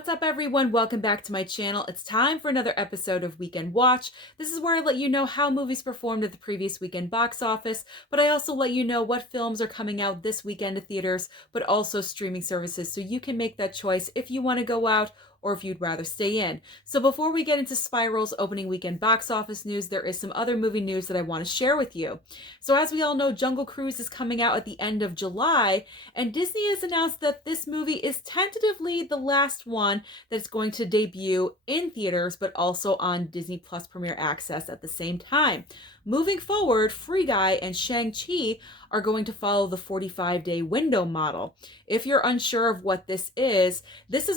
What's up, everyone? Welcome back to my channel. It's time for another episode of Weekend Watch. This is where I let you know how movies performed at the previous weekend box office, but I also let you know what films are coming out this weekend to theaters, but also streaming services, so you can make that choice if you want to go out or if you'd rather stay in. So before we get into Spiral's opening weekend box office news, there is some other movie news that I want to share with you. So as we all know, Jungle Cruise is coming out at the end of July, and Disney has announced that this movie is tentatively the last one that's going to debut in theaters, but also on Disney Plus Premier Access at the same time. Moving forward, Free Guy and Shang Chi are going to follow the 45-day window model. If you're unsure of what this is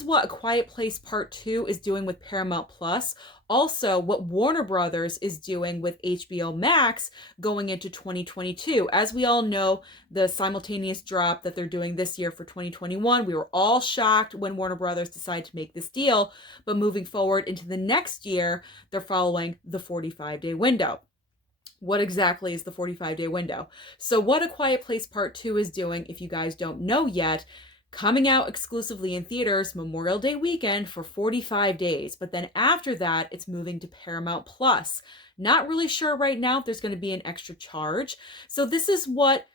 what A Quiet Place Part 2 is doing with Paramount Plus. Also, what Warner Brothers is doing with HBO Max going into 2022. As we all know, the simultaneous drop that they're doing this year for 2021, we were all shocked when Warner Brothers decided to make this deal, but moving forward into the next year, they're following the 45-day window. What exactly is the 45-day window? So what A Quiet Place Part 2 is doing, if you guys don't know yet, coming out exclusively in theaters Memorial Day weekend for 45 days. But then after that, it's moving to Paramount Plus. Not really sure right now if there's going to be an extra charge. So this is what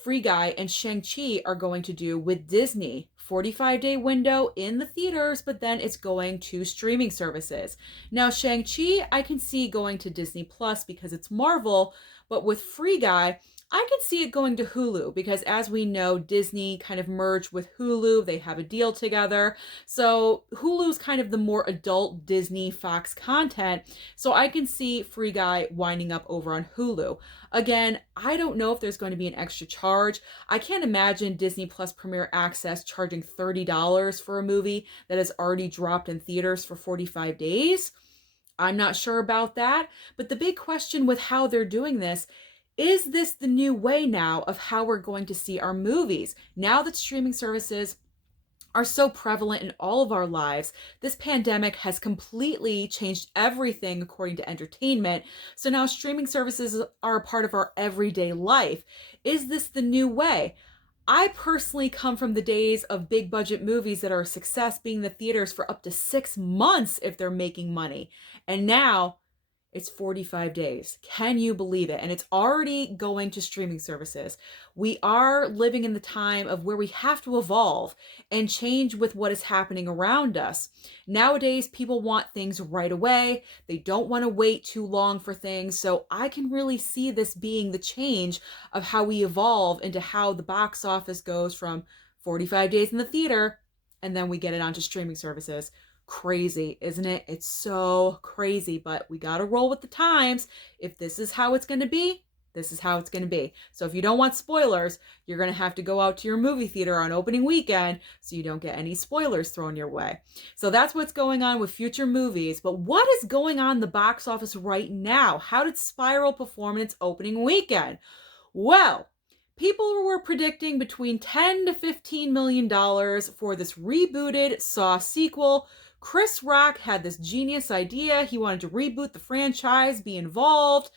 Free Guy and Shang-Chi are going to do with Disney. 45-day window in the theaters, but then it's going to streaming services. Now, Shang-Chi, I can see going to Disney Plus because it's Marvel, but with Free Guy, I can see it going to Hulu because, as we know, Disney kind of merged with Hulu. They have a deal together. So Hulu's kind of the more adult Disney Fox content. So I can see Free Guy winding up over on Hulu. Again, I don't know if there's going to be an extra charge. I can't imagine Disney Plus Premier Access charging $30 for a movie that has already dropped in theaters for 45 days. I'm not sure about that. But the big question with how they're doing this, is this the new way now of how we're going to see our movies? Now that streaming services are so prevalent in all of our lives, this pandemic has completely changed everything according to entertainment. So now streaming services are a part of our everyday life. Is this the new way? I personally come from the days of big budget movies that are a success being in the theaters for up to 6 months if they're making money. And now it's 45 days. Can you believe it? And it's already going to streaming services. We are living in the time of where we have to evolve and change with what is happening around us. Nowadays, people want things right away. They don't want to wait too long for things. So I can really see this being the change of how we evolve into how the box office goes from 45 days in the theater and then we get it onto streaming services. Crazy, isn't it? It's so crazy, but we gotta roll with the times. If this is how it's gonna be, this is how it's gonna be. So if you don't want spoilers, you're gonna have to go out to your movie theater on opening weekend so you don't get any spoilers thrown your way. So that's what's going on with future movies. But what is going on in the box office right now? How did Spiral perform in its opening weekend? Well, people were predicting between $10 to $15 million for this rebooted Saw sequel. Chris Rock had this genius idea. He wanted to reboot the franchise, be involved.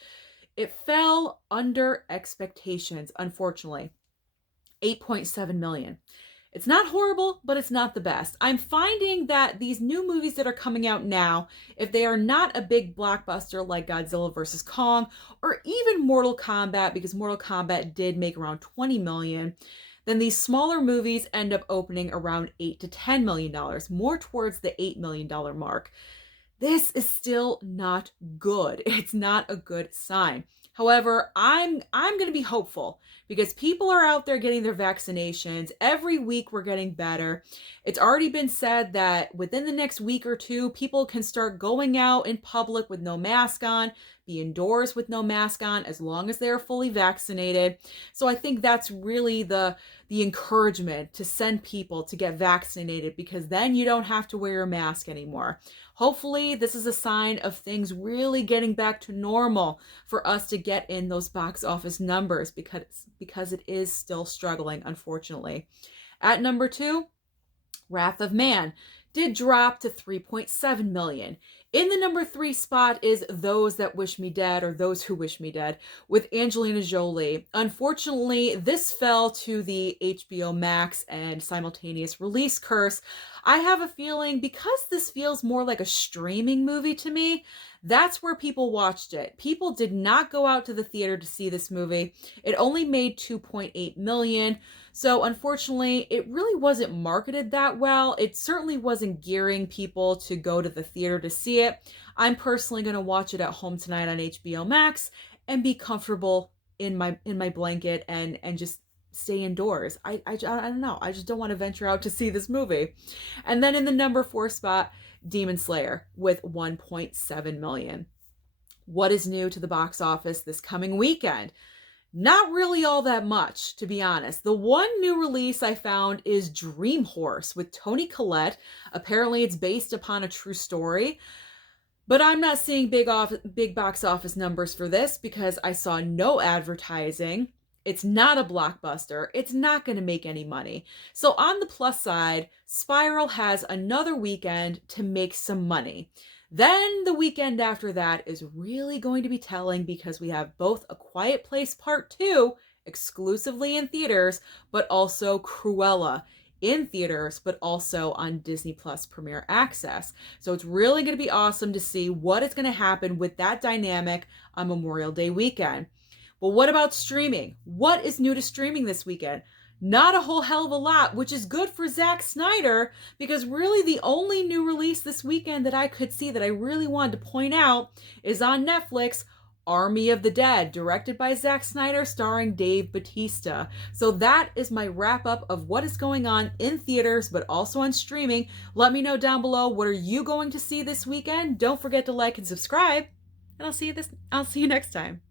It fell under expectations, unfortunately. 8.7 million. It's not horrible, but it's not the best. I'm finding that these new movies that are coming out now, if they are not a big blockbuster like Godzilla vs. Kong or even Mortal Kombat, because Mortal Kombat did make around 20 million, then these smaller movies end up opening around $8 to $10 million, more towards the $8 million mark. This is still not good. It's not a good sign. However, I'm going to be hopeful because people are out there getting their vaccinations. Every week we're getting better. It's already been said that within the next week or two, people can start going out in public with no mask on, be indoors with no mask on, as long as they're fully vaccinated. So I think that's really the encouragement to send people to get vaccinated, because then you don't have to wear a mask anymore. Hopefully, this is a sign of things really getting back to normal for us to get in those box office numbers, because it is still struggling, unfortunately. At number 2, Wrath of Man did drop to 3.7 million. In the number 3 spot is Those That Wish Me Dead, or Those Who Wish Me Dead, with Angelina Jolie. Unfortunately, this fell to the HBO Max and simultaneous release curse. I have a feeling because this feels more like a streaming movie to me, that's where people watched it. People did not go out to the theater to see this movie. It only made 2.8 million. So unfortunately, it really wasn't marketed that well. It certainly wasn't gearing people to go to the theater to see it. I'm personally going to watch it at home tonight on HBO Max and be comfortable in my blanket and just stay indoors. I don't know. I just don't want to venture out to see this movie. And then in the number 4 spot, Demon Slayer with 1.7 million. What is new to the box office this coming weekend? Not really all that much, to be honest. The one new release I found is Dream Horse with Toni Collette. Apparently, it's based upon a true story. But I'm not seeing big box office numbers for this because I saw no advertising. It's not a blockbuster. It's not going to make any money. So on the plus side, Spiral has another weekend to make some money. Then the weekend after that is really going to be telling because we have both A Quiet Place Part 2 exclusively in theaters, but also Cruella in theaters, but also on Disney Plus Premier Access. So it's really going to be awesome to see what is going to happen with that dynamic on Memorial Day weekend. But what about streaming? What is new to streaming this weekend? Not a whole hell of a lot, which is good for Zack Snyder, because really the only new release this weekend that I could see that I really wanted to point out is on Netflix, Army of the Dead, directed by Zack Snyder, starring Dave Bautista. So that is my wrap up of what is going on in theaters, but also on streaming. Let me know down below, what are you going to see this weekend? Don't forget to like and subscribe, and I'll see you next time.